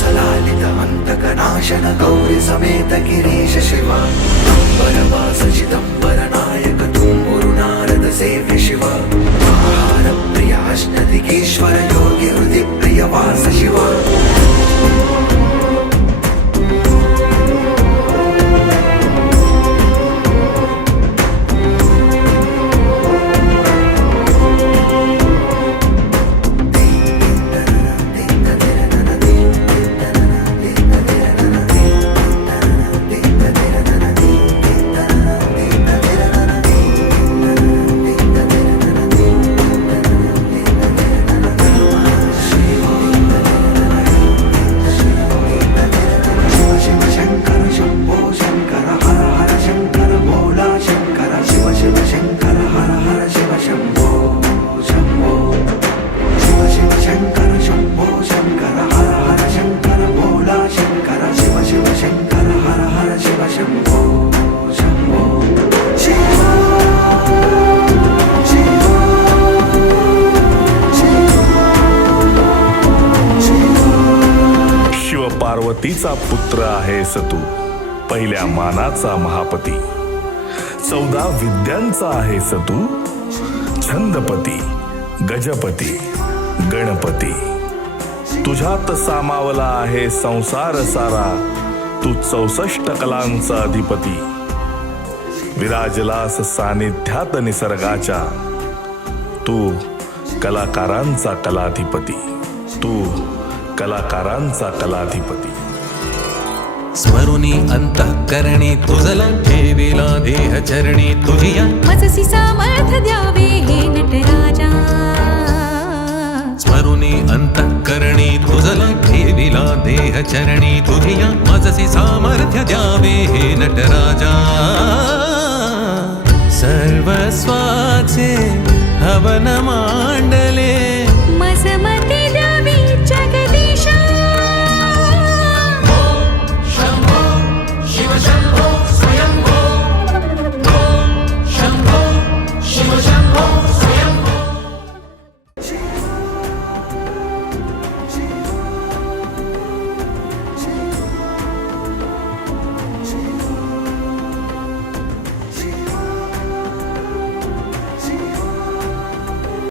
सलालित अंतकनाशन गौरी समेत गिरीश शिव अंबरवास चिदंबर नायक तुंबुरु नारद सेव्य शिव आहार प्रिय अष्टदिगीश्वर योगी हृदय प्रिय वास शिव पार्वतीचा पुत्र आहेस तू, पहिल्या मानाचा महापती. 14 विद्यांचा आहेस तू, छंदपती, गजपती, गणपती. तुझ्यात सामावला आहे संसार सारा, तू 64 कलांचा अधिपती. विराजलास सानिध्यात निसर्गाच्या, तू कलाकारांचा कलाधिपती. तू कलाकारांचा कलाधिपती. स्मरुनी अंतःकरणी तुझला ठेविला देह चरणी तुझिया मजसी सामर्थ द्यावे हे नटराजा. स्मरुनी अंतःकरणी तुझला ठेविला देह चरणी तुझिया मजसी सामर्थ्य द्यावे हे नटराजा. सर्वस्वाचे हवन मांडले